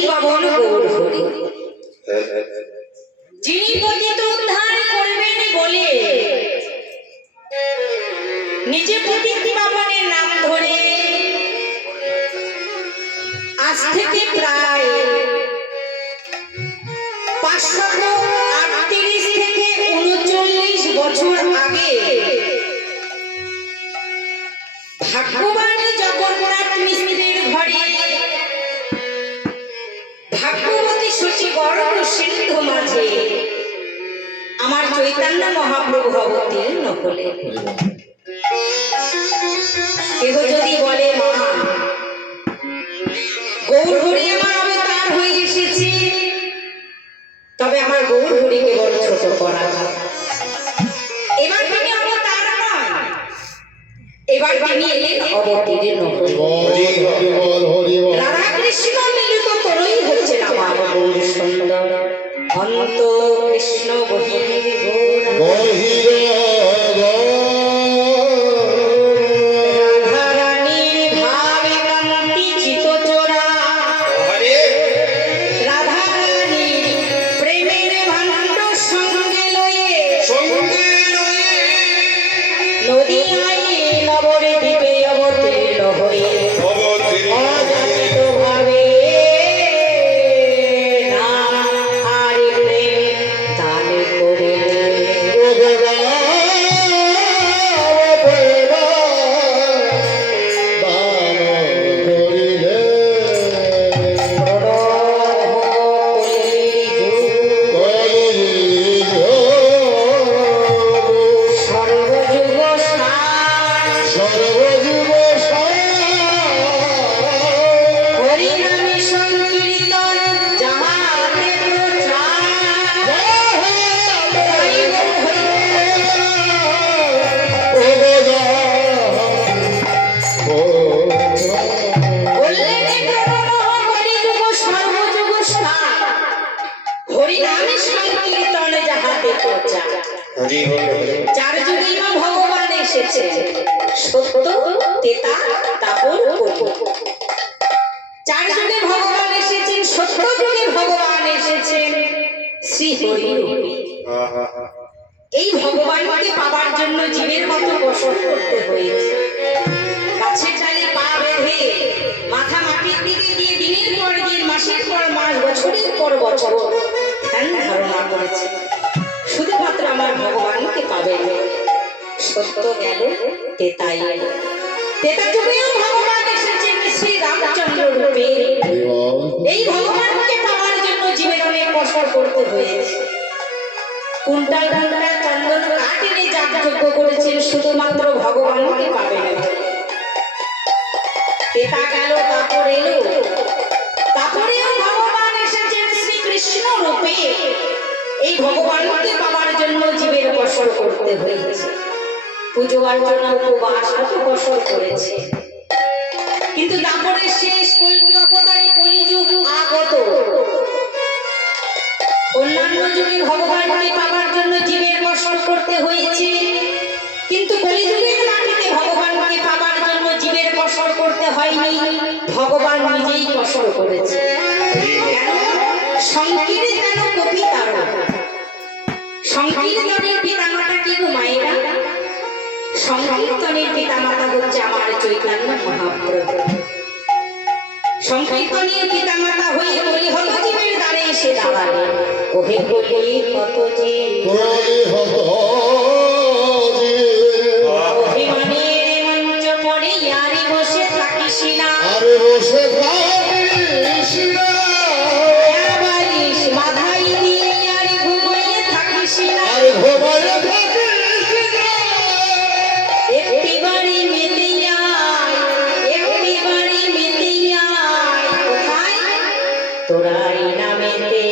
পতিত পাবন গৌর হরি, যিনি পতিত উদ্ধার করবেন বলে নিজে পতিত পাবনের নাম ধরে আজ থেকে প্রায় 538 থেকে 39 বছর আগে ভাগ্যবান জগন্নাথ মিশ্রের ঘরে ভাগ্যবতী শশীগড় সিন্ধু মাঝে আমার চৈতন্য মহাপ্রভু অবতীর্ণ হলেন। কেহ যদি বলে মা গৌর হরি আমার অবতার হয়ে এসেছে, তবে আমার গৌর হরিকে বড় ছোট করা। এবার তিনি অবতার নয়, এবার তিনি অবতীর্ণ হলেন। রাধা কৃষ্ণ মিলিত তরই হচ্ছেন আমার গৌর সুন্দর অনন্ত কৃষ্ণ বহির চার যুগে ভগবান এসেছে, সত্য তেতা তাপর কলি। চার যুগে ভগবান এসেছেন, সত্য যুগে ভগবান এসেছেন শ্রী হরি। এই ভগবানকে পাওয়ার জন্য জীবের মতো কষ্ট করতে হয়েছে। গাছের ডালে পা বেঁধে মাথা মাটির দিকে দিয়ে দিনের পর দিন, মাসের পর মাস, বছরের পর বছর ধ্যান ধারণা করেছে শুধুমাত্র আমার ভগবানকে পাবে। সত্য গেল, তেতাই এলো। তেতা যুগেও ভগবান এসেছেন শ্রী রামচন্দ্র রূপে। এই ভগবানকে পাওয়ার জন্য জীবের অনেক কষ্ট করতে হয়েছে। কুন্টাল কুন্টাল চন্দন কাঠ এনে যাগযজ্ঞ করেছেন শুধুমাত্র ভগবানকে পাবে না। তেতা গেল, তারপর এলো, তারপরেও ভগবান এসেছেন শ্রীকৃষ্ণ রূপে। এই ভগবানকে পাওয়ার জন্য জীবের কষ্ট করতে হয়েছে। পুজো অর্চনা উপবাস এত কষ্ট করেছে, কিন্তু তারপরে শেষ কল্কি অবতারে কলিযুগ আগত। অন্যান্য যুগে ভগবানকে পাওয়ার জন্য জীবের কষ্ট করতে হয়েছে, কিন্তু কলিযুগের মাটিতে ভগবানকে পাওয়ার জন্য জীবের কষ্ট করতে হয়নি। ভগবান নিজেই কষ্ট করেছে। কেন? সংকীর্তন কপি তারা। সংকীর্তনের পিতামাতা কি গো মায়েরা? সংকীর্তনের পিতামাতা হচ্ছে আমার চৈতন্য মহাপ্রভু। সংকীর্তনের পিতামাতা হয়ে বলি হলো জীবের দ্বারে এসে দাঁড়ালেন। ওহে বলি কত যে অভিমানের মঞ্চ পড়ে ইয়ারি বসে থাকিস না, আরে বসে থাকিস না, মাথায় দিয়ে ইয়ারি ঘুমিয়ে থাকিস না, আরে ঘুমিয়ে থাকিস না। একটি বাড়ি মেতে আয়, একটি বাড়ি মেতে আয়, কোথায়? তোরাই নামেতে